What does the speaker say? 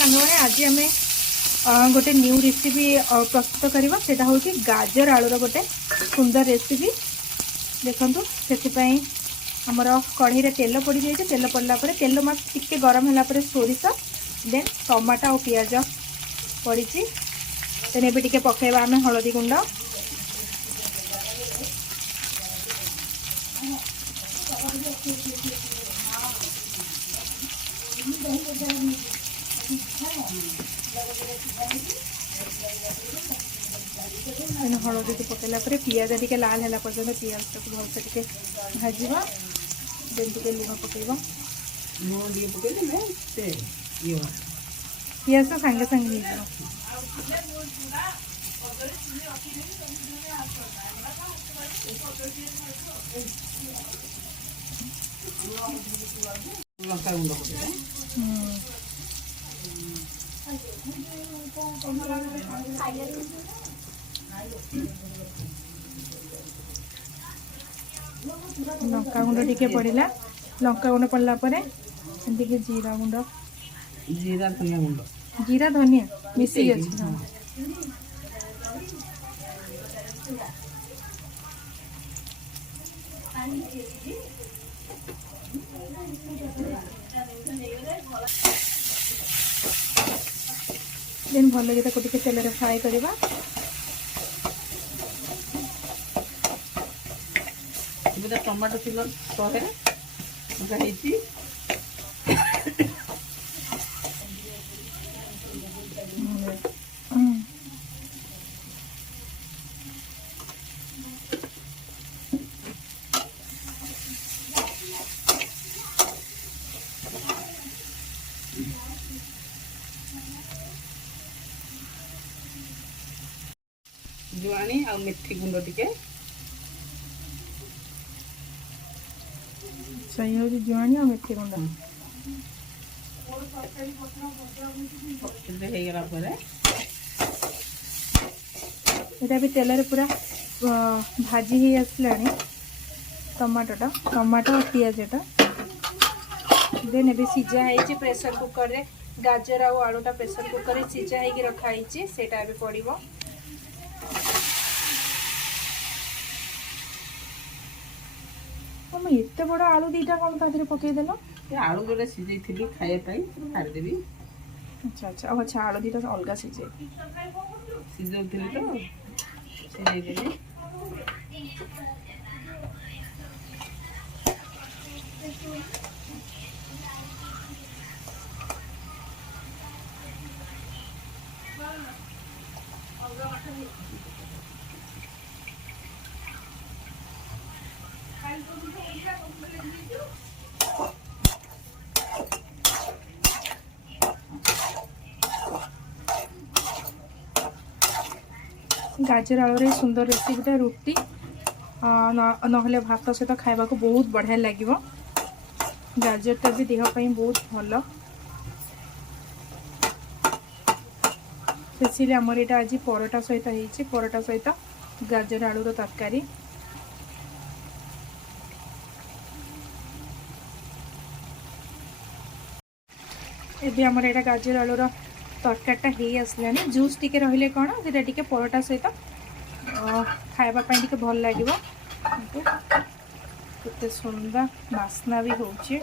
सामने आज आम गोटे न्यू रेसिपी प्रस्तुत करवा से हूँ गाजर आलूर गोटे सुंदर रेसिपी देखु से आमर कढ़ई रे तेल पड़ जाए तेल पड़ला तेल मस्त टिके गरम है सोरिष देन टमाटो और पियाज पड़ी देन ए टे पकेबा आम हलदी गुंड हलदी को पकड़ा पियाज टे लाल है पर्यटन पियाज टाक भलसे टे भाजवा देन टे लुण पकेब पियाज तो सांगे सांगे लंका गुंड लंका गुंड टे पड़ा लंका गुंड पड़ला जीरा गुंड जीरा धनिया मिसिक अच्छे देन भल के तेल फ्राए करवा टमाटो किलो 100 जुआनी और मेथी गुंड टिके सही हो जुआनी और मेथी गुंड ये भी तेल पूरा भाजी ही आसला टमाटो और पियाजटा देन ए सीझा है प्रेशर कुकर रे गाजर और आलूटा प्रेशर कुकर सीझा है रखाई सेटा भी पड़ो एत बड़ आलू दीटा कौन तादे पकईदेल आलू जो सीझे खादेवी अच्छा अच्छा अच्छा आलू दीटा अलग सीझे सीझे तो सीझे गाजर आलू सुंदर रेसिपीटा रुटी नहले भात सहित खावा को बहुत बढ़िया लगे गाजरटा भी देहपाई बहुत भल स्पेशली आमर यहाँ आज परोटा सहित होती परोटा सहित गाजर आलूर तरकारी एबे आमर यहाँ गाजर आलूर तरकारीटा हो आसला जूस टिके रहिले कौन से टिके परोटा सहित खावाई टे भल लगे केते सुंदर बास्ना भी होची।